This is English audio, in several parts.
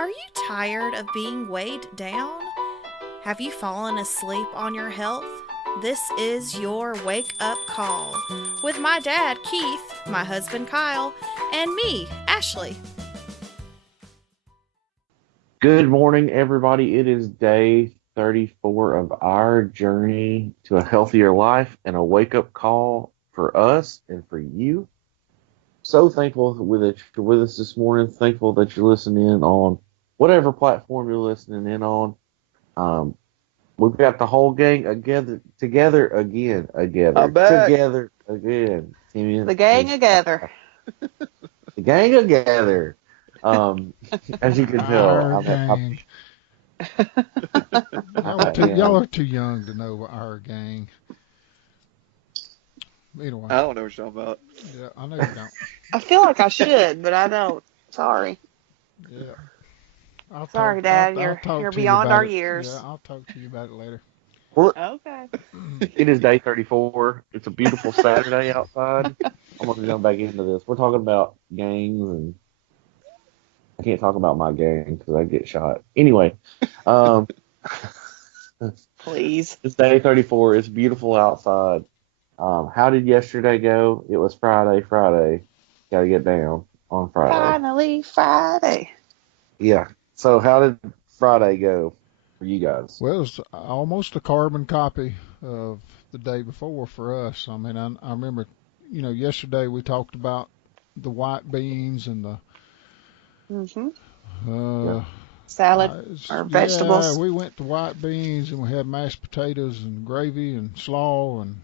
Are you tired of being weighed down? Have you fallen asleep on your health? This is your wake up call with my dad, Keith, my husband, Kyle, and me, Ashley. Good morning, everybody. It is day 34 of our journey to a healthier life and a wake up call for us and for you. So thankful that you're with us this morning. Thankful that you're listening in on whatever platform you're listening in on. Um, we've got the whole gang together again, I'm back. together again. The gang-a-gether. The gang together. As you can tell, Our gang. Y'all are too young to know our gang. Anyway. I don't know what you're talking about. Yeah, I know you don't. I feel like I should, but I don't. Sorry. Yeah. Sorry, Dad. You're beyond our years. Yeah, I'll talk to you about it later. Well, Okay. it is day 34. It's a beautiful Saturday outside. I'm going to jump back into this. We're talking about gangs, and I can't talk about my gang because I get shot. Anyway, Please. it's day 34. It's beautiful outside. How did yesterday go? It was Friday. Got to get down on Friday. Finally, Friday. Yeah. So how did Friday go for you guys? Well, it was almost a carbon copy of the day before for us. I mean, I remember, yesterday we talked about the white beans and the salad or vegetables. Yeah, we went to white beans and we had mashed potatoes and gravy and slaw and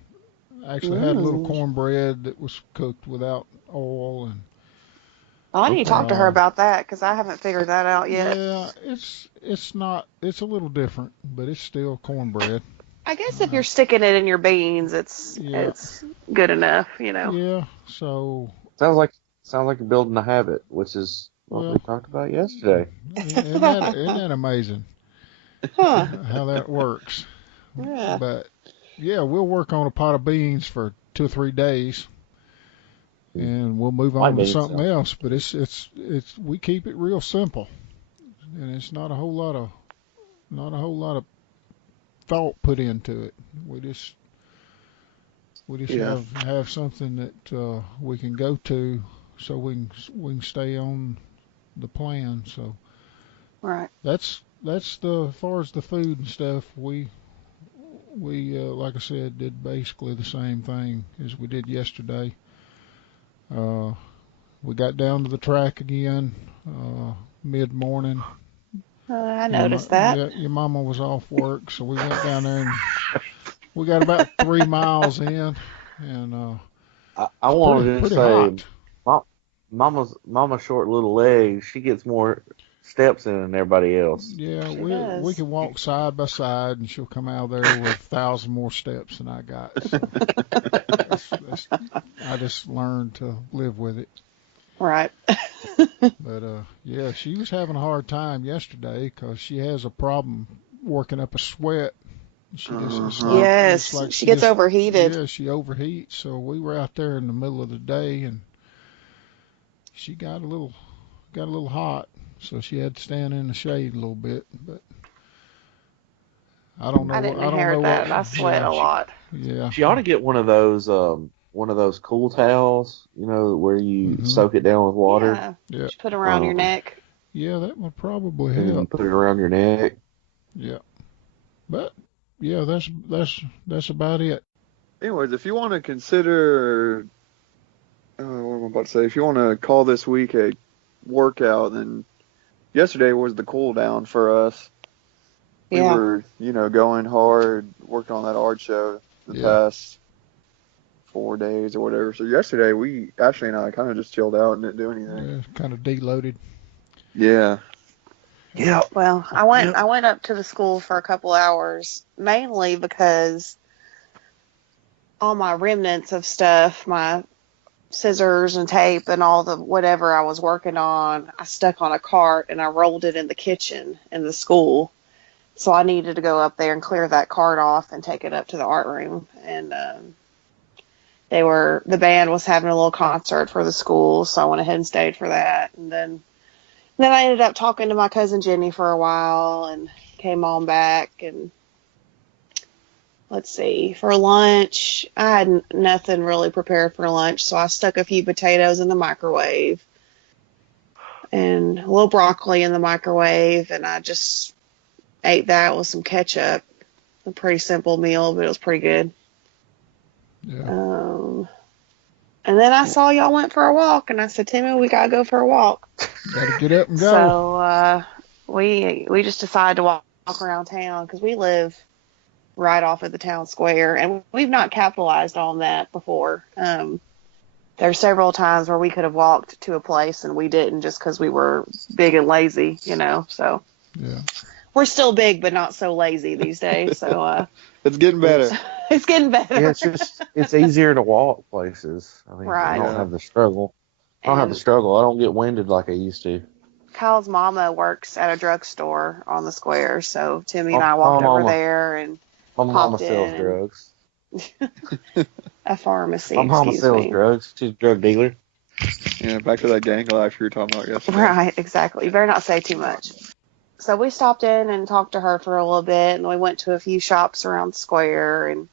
actually had a little cornbread that was cooked without oil. And I need to talk to her about that because I haven't figured that out yet. Yeah, it's a little different, but it's still cornbread. I guess if you're sticking it in your beans, it's good enough, Yeah, so sounds like you're building a habit, which is what we talked about yesterday. Isn't that amazing? How that works. Yeah. But yeah, we'll work on a pot of beans for 2 or 3 days, and we'll move on to something else. But it's we keep it real simple, and it's not a whole lot of thought put into it. We just have something that we can go to, so we can stay on the plan. So right. That's as far as the food and stuff. We like I said, did basically the same thing as we did yesterday. We got down to the track again mid-morning. I noticed that. Yeah, your mama was off work, so we went down there and we got about 3 miles in, and I wanted to say, hot. Mama's short little legs. She gets more steps in than everybody else. Yeah, we can walk side by side, and she'll come out there with 1,000 more steps than I got. So I just learned to live with it. Right. But yeah, she was having a hard time yesterday because she has a problem working up a sweat. She just, she gets overheated. Yeah, she overheats. So we were out there in the middle of the day, and she got a little hot. So she had to stand in the shade a little bit, but I don't know. I didn't inherit that. I sweat a lot. Yeah. She ought to get one of those cool towels, where you soak it down with water. Yeah. Just put it around your neck. Yeah, that would probably And help. put it around your neck. Yeah. But yeah, that's about it. Anyways, if you want to consider, what am I about to say? If you want to call this week a workout, then yesterday was the cool down for us. We were, going hard, working on that art show the past 4 days or whatever. So yesterday, Ashley and I kind of just chilled out and didn't do anything. Yeah, kind of deloaded. Yeah. Yeah. Well, I went up to the school for a couple hours, mainly because all my remnants of stuff, my scissors and tape and all the whatever I was working on, I stuck on a cart and I rolled it in the kitchen in the school. So I needed to go up there and clear that cart off and take it up to the art room. And the band was having a little concert for the school, so I went ahead and stayed for that. And then Then I ended up talking to my cousin Jenny for a while and came on back. And let's see, for lunch, I had nothing really prepared for lunch, so I stuck a few potatoes in the microwave and a little broccoli in the microwave, and I just ate that with some ketchup. A pretty simple meal, but it was pretty good. Yeah. And then I saw y'all went for a walk, and I said, Timmy, we gotta go for a walk. Got to get up and go. So we just decided to walk around town because we live right off of the town square, and we've not capitalized on that before. There's several times where we could have walked to a place and we didn't, just because we were big and lazy, So yeah, we're still big, but not so lazy these days. So It's getting better. it's getting better. Yeah, it's easier to walk places. I mean, Right. I don't Yeah. have the struggle. I don't have the struggle. I don't get winded like I used to. Kyle's mama works at a drugstore on the square, so Timmy and My I walked over mama, there and my mama popped sells in. drugs. A pharmacy, My mama excuse sells me. drugs. She's a drug dealer. Yeah, back to that gang life you were talking about yesterday. Right, exactly. You better not say too much. So we stopped in and talked to her for a little bit, and we went to a few shops around the square, and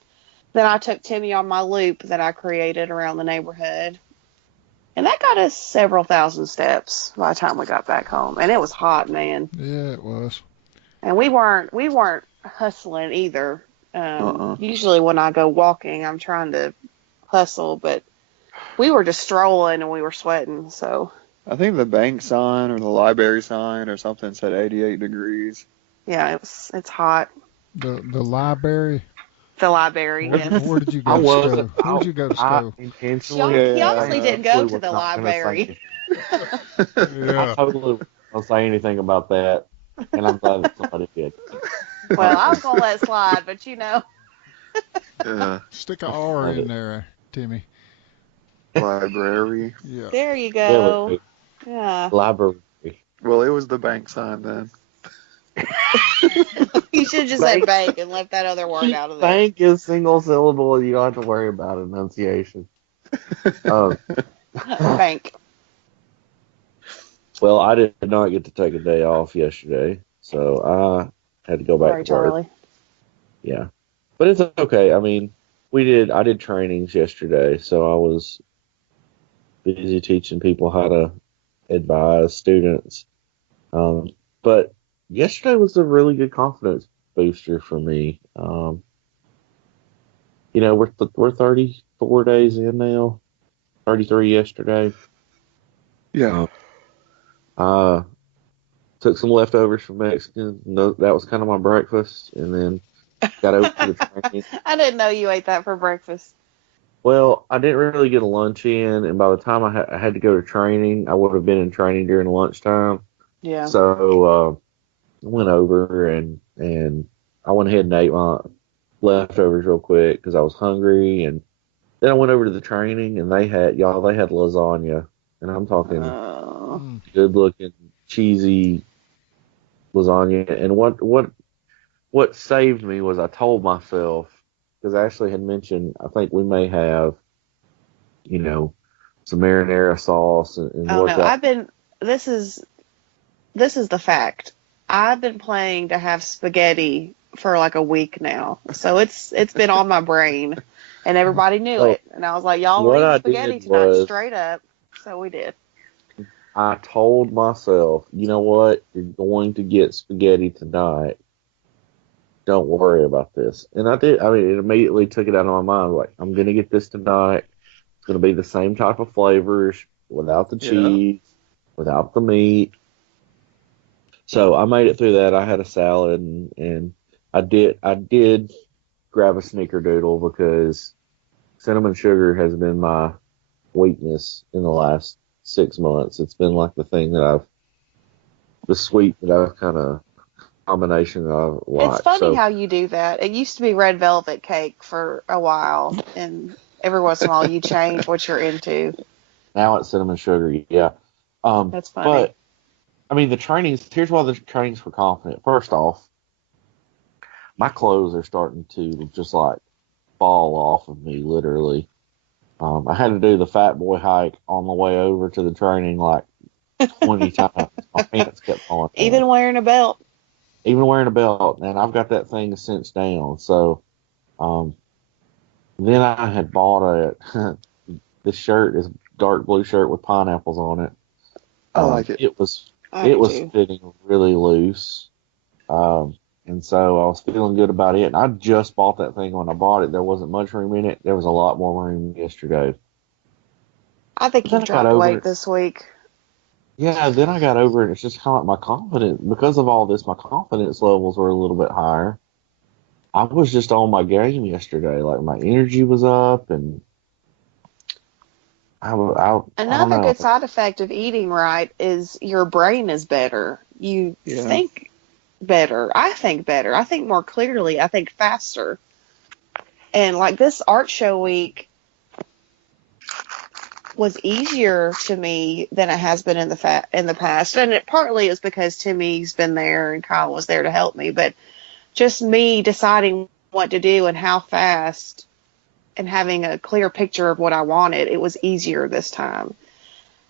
then I took Timmy on my loop that I created around the neighborhood. And that got us several thousand steps by the time we got back home. And it was hot, man. yeah, it was. And we weren't hustling either. Usually when I go walking, I'm trying to hustle, but we were just strolling and we were sweating. So I think the bank sign or the library sign or something said 88 degrees. yeah, it's hot. The library. The library, yes. Where did you I go to was. school? Where did you go to school? Intentionally. He honestly Yeah. didn't go to the library. Yeah. I totally don't say anything about that, and I'm glad that somebody did. Well, I was gonna let it slide, but Yeah. Stick a R in there, Timmy. Library. Yeah. there you go. Yeah. Library. Well, it was the bank sign then. You should just say bank and left that other word out of there. Bank is single syllable. You don't have to worry about enunciation. Bank. Well, I did not get to take a day off yesterday, so I had to go back Sorry, to work. Charlie. Yeah, but it's okay. I mean, I did trainings yesterday, so I was busy teaching people how to advise students. But yesterday was a really good confidence booster for me. We're 34 days in now, 33 yesterday. Yeah. I took some leftovers from Mexican. That was kind of my breakfast, and then got over to the training. I didn't know you ate that for breakfast. Well, I didn't really get a lunch in, and by the time I had to go to training, I would have been in training during lunchtime. Yeah. So I went over and I went ahead and ate my leftovers real quick because I was hungry, and then I went over to the training, and they had lasagna, and I'm talking good looking cheesy lasagna. And what saved me was I told myself, because Ashley had mentioned, I think we may have, some marinara sauce and Oh worked no, out. this is the fact. I've been planning to have spaghetti for like a week now. So it's been on my brain, and everybody knew it. And I was like, y'all What were I eating spaghetti did tonight, was- straight up. So we did. I told myself, you know what? You're going to get spaghetti tonight. Don't worry about this. And I did. I mean, it immediately took it out of my mind. Like, I'm going to get this tonight. It's going to be the same type of flavors without the cheese, without the meat. So I made it through that. I had a salad, and I did grab a snickerdoodle because cinnamon sugar has been my weakness in the last 6 months. It's been like the sweet that I've kind of combination that I've liked. It's funny how you do that. It used to be red velvet cake for a while, and every once in a while you change what you're into. Now it's cinnamon sugar, yeah. That's funny. But, I mean, here's why the trainings were confident. First off, my clothes are starting to just like fall off of me, literally. I had to do the fat boy hike on the way over to the training like 20 times. My pants kept falling down. Even wearing a belt. Even wearing a belt, and I've got that thing cinched down. So, then I had bought this shirt, is dark blue shirt with pineapples on it. I like it. It was I do too. fitting really loose. And so I was feeling good about it. And I just bought that thing when I bought it. There wasn't much room in it. There was a lot more room yesterday. I think you've dropped weight this week. Yeah, then I got over it. It's just kind of like my confidence, because of all this, my confidence levels were a little bit higher. I was just on my game yesterday. Like, my energy was up, and I don't Another know. good side effect of eating right is your brain is better. You think better. I think better. I think more clearly. I think faster. And like this art show week was easier to me than it has been in the past. And it partly is because Timmy's been there and Kyle was there to help me. But just me deciding what to do and how fast and having a clear picture of what I wanted, it was easier this time.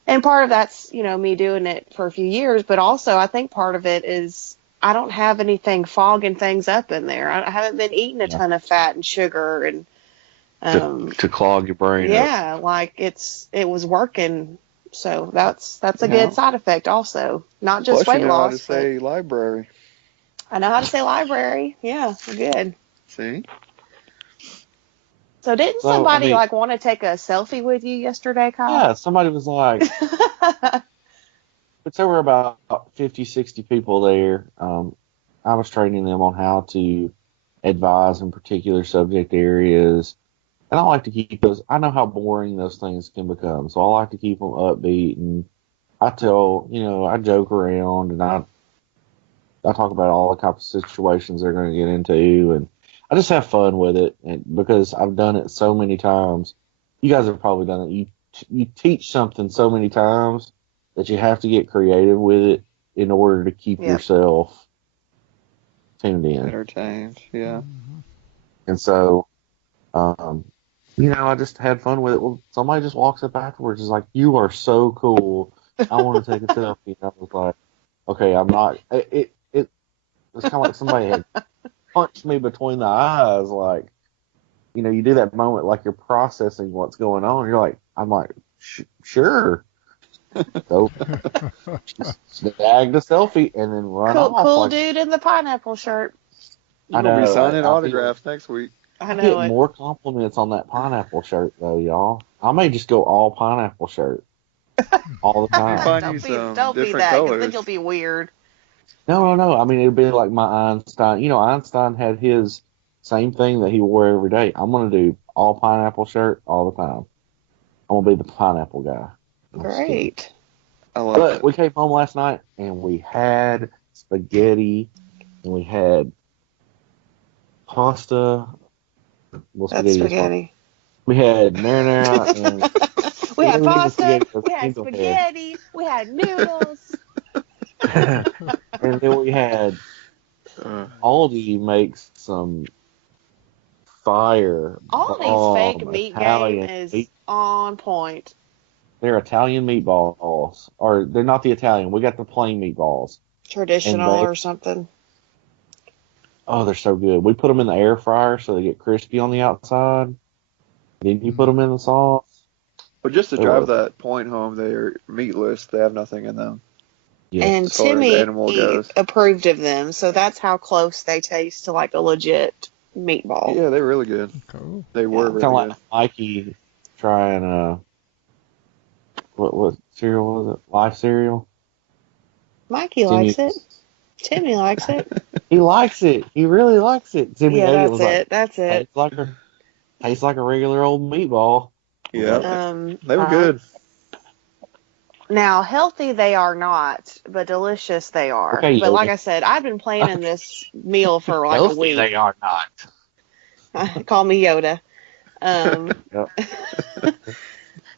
And part of that's, me doing it for a few years, but also I think part of it is I don't have anything fogging things up in there. I haven't been eating a ton of fat and sugar and to clog your brain up. Yeah, like it was working. So that's a good side effect also. Not just weight loss. How to say library. I know how to say library. Yeah, good. See? So didn't somebody want to take a selfie with you yesterday, Kyle? Yeah, somebody was like, but there were about 50, 60 people there. I was training them on how to advise in particular subject areas. And I like to keep those, I know how boring those things can become. So I like to keep them upbeat. And I I joke around, and I talk about all the types of situations they're going to get into. And I just have fun with it. And because I've done it so many times, you guys have probably done it. You teach something so many times that you have to get creative with it in order to keep yourself tuned in. Entertained, yeah. And so, I just had fun with it. Well, somebody just walks up afterwards and is like, "You are so cool. I want to take a selfie." And I was like, "Okay, I'm not." It was kind of like somebody had punched me between the eyes. Like, you do that moment like you're processing what's going on. You're like, I'm like, sure. So, snag the selfie and then run off. Cool dude in the pineapple shirt. You're going to be signing autographs next week. I get more compliments on that pineapple shirt, though, y'all. I may just go all pineapple shirt all the time. Don't be that, because then you'll be weird. No. I mean, it'd be like my Einstein. Einstein had his same thing that he wore every day. I'm going to do all pineapple shirt all the time. I'm going to be the pineapple guy. Great. I love it. But we came home last night, and we had spaghetti, and we had pasta. Well, that's spaghetti. We had marinara, and we had pasta, we had spaghetti, we had noodles. And then we had Aldi makes some fire. Aldi's fake meat game is on point. They're Italian meatballs, or they're not the Italian. We got the plain meatballs. Traditional or something. Oh, they're so good. We put them in the air fryer so they get crispy on the outside. Then you put them in the sauce. But just to drive that point home, they're meatless. They have nothing in them. Yes. And Timmy approved of them, so that's how close they taste to like a legit meatball. Yeah, they're really good. Cool. They were really kind of good. like Mikey trying what cereal was it? Life cereal. Mikey likes it. Timmy likes it. He likes it. He really likes it. Timmy that's it. That's it. Tastes like a regular old meatball. Yeah. They were good. Now, healthy they are not, but delicious they are. Okay, but like I said, I've been planning this meal for like healthy a week. They are not. Call me Yoda.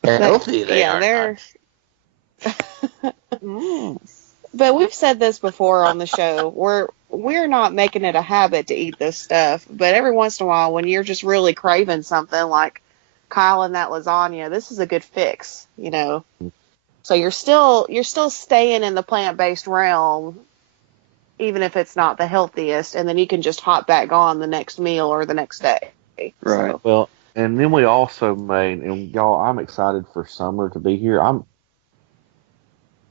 Healthy they are not. But we've said this before on the show. We're not making it a habit to eat this stuff, but every once in a while, when you're just really craving something like Kyle and that lasagna, this is a good fix, So you're still staying in the plant-based realm, even if it's not the healthiest, and then you can just hop back on the next meal or the next day. Right. So, Well, and then we also made, and y'all, I'm excited for summer to be here.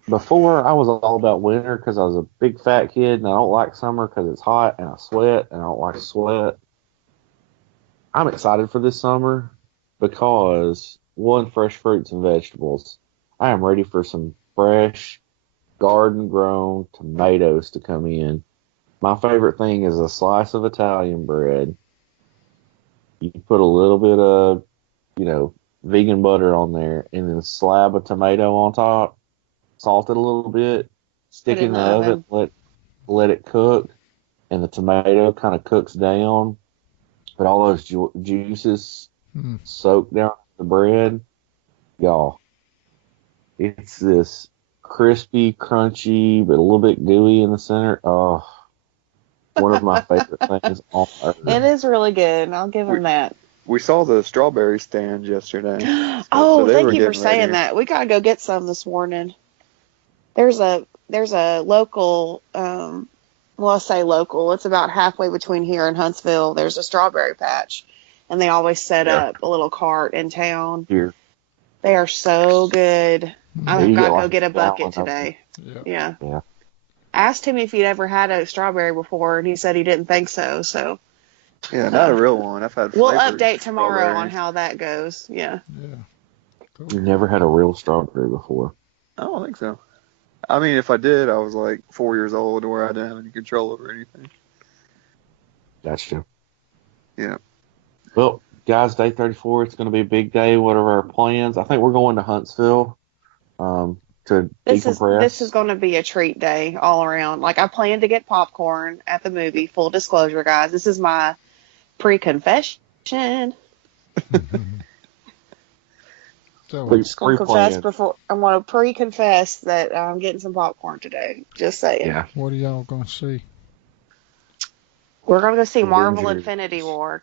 Before I was all about winter because I was a big fat kid and I don't like summer because it's hot and I sweat and I don't like to sweat. I'm excited for this summer because one, fresh fruits and vegetables. I am ready for some fresh garden grown tomatoes to come in. My favorite thing is a slice of Italian bread. You put a little bit of, vegan butter on there and then a slab of tomato on top, salt it a little bit, stick it in the oven, let it cook, and the tomato kind of cooks down, but all those juices soak down the bread. Y'all, it's this crispy, crunchy, but a little bit gooey in the center. Oh, one of my favorite things on earth. it is really good. I'll give them that. We saw the strawberry stand yesterday. So thank you for saying that. We got to go get some this morning. There's a local, I say local, it's about halfway between here and Huntsville. There's a strawberry patch, and they always set up a little cart in town. Here. They are so good. I've got to go get a bucket gallon today. Yeah. Yeah. Asked him if he'd ever had a strawberry before, and he said he didn't think so. So yeah, not a real one. I've had. We'll update tomorrow on how that goes. Yeah. Yeah. Cool. You never had a real strawberry before? I don't think so. I mean, if I did, I was like 4 years old, where I didn't have any control over anything. Gotcha. Yeah. Well, guys, day 34, it's going to be a big day. What are our plans? I think we're going to Huntsville to decompress. This is going to be a treat day all around. Like, I plan to get popcorn at the movie. Full disclosure, guys. This is my pre-confession. So, Just going to confess before. I want to pre-confess that I'm getting some popcorn today. Just saying. Yeah. What are y'all going to see? We're going to go see Marvel Infinity War.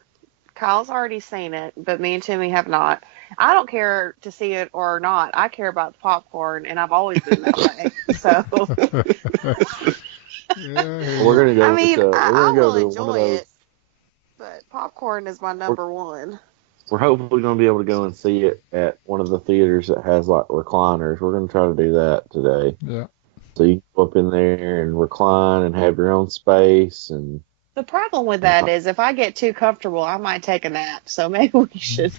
Kyle's already seen it, but me and Timmy have not. I don't care to see it or not. I care about the popcorn, and I've always been that way. So we're gonna go. I mean, I will enjoy it, but popcorn is my number one. We're hopefully going to be able to go and see it at one of the theaters that has like recliners. We're going to try to do that today. Yeah. So you can go up in there and recline and have your own space. And the problem with that is if I get too comfortable, I might take a nap. So maybe we should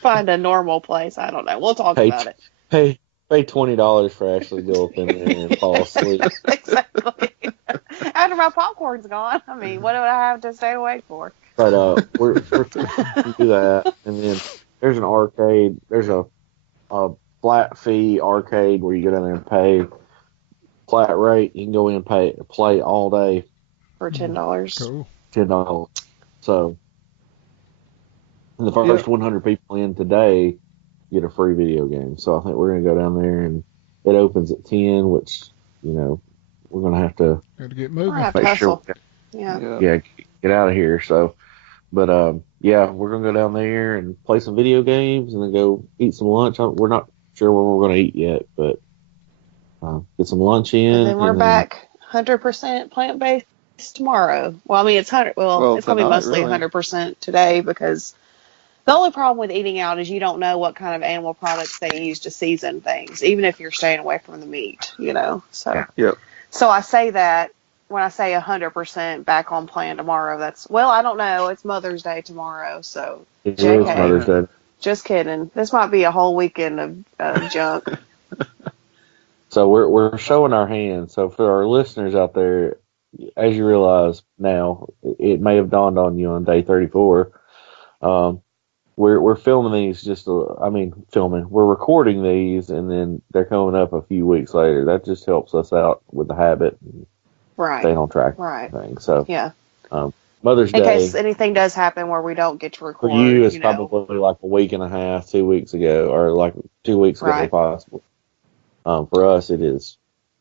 find a normal place. I don't know. We'll talk about it. Pay $20 for actually go up in there and fall asleep. Exactly. After my popcorn's gone, I mean, what do I have to stay awake for? But we're to do that, and then there's an arcade. There's a flat fee arcade where you go down there and pay flat rate. You can go in and play all day for $10. Cool. $10. So the first 100 people in today get a free video game. So I think we're gonna go down there, and it opens at 10, which we're gonna have to get moving. Make sure. Yeah, get out of here. So. But, we're going to go down there and play some video games and then go eat some lunch. We're not sure where we're going to eat yet, but get some lunch in. And then we're back 100% plant-based tomorrow. Well, I mean, it's 100. Well, it's going to be mostly 100% today because the only problem with eating out is you don't know what kind of animal products they use to season things, even if you're staying away from the meat, So, So I say that. When I say 100% back on plan tomorrow, I don't know. It's Mother's Day tomorrow, so it is Mother's Day. Just kidding. This might be a whole weekend of junk. So we're showing our hands. So for our listeners out there, as you realize now, it may have dawned on you on day 34. We're filming these we're recording these, and then they're coming up a few weeks later. That just helps us out with the habit. Staying on track. Right. Thing. So, In Mother's Day. In case anything does happen where we don't get to record. For you, it's probably like a week and a half, 2 weeks ago, or like 2 weeks ago, if possible. For us, it is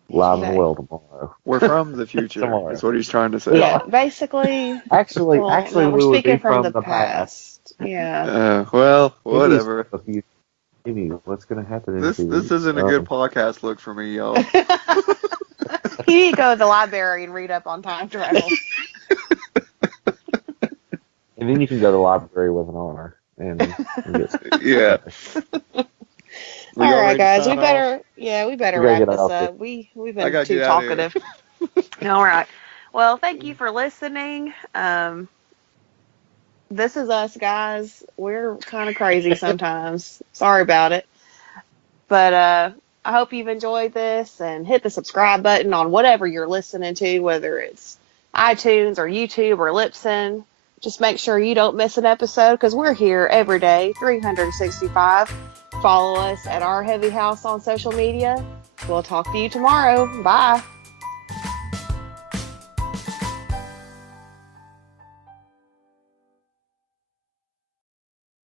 live and well tomorrow. We're from the future. That's what he's trying to say. Yeah, basically. Actually, we're we speaking would be from the past. Yeah. Well, whatever. Yeah, Maybe what's going to happen in This 2 this weeks? isn't a good podcast look for me, y'all. You need to go to the library and read up on time travel. And then you can go to the library with an honor and get Yeah. All right, guys, we sign better off? we better We gotta wrap get this off up. We've I been gotta too get out of here. talkative. All right. Well, thank you for listening. This is us, guys. We're kind of crazy sometimes. Sorry about it. But I hope you've enjoyed this, and hit the subscribe button on whatever you're listening to, whether it's iTunes or YouTube or Libsyn. Just make sure you don't miss an episode, because we're here every day, 365. Follow us at Our Heavy House on social media. We'll talk to you tomorrow. Bye.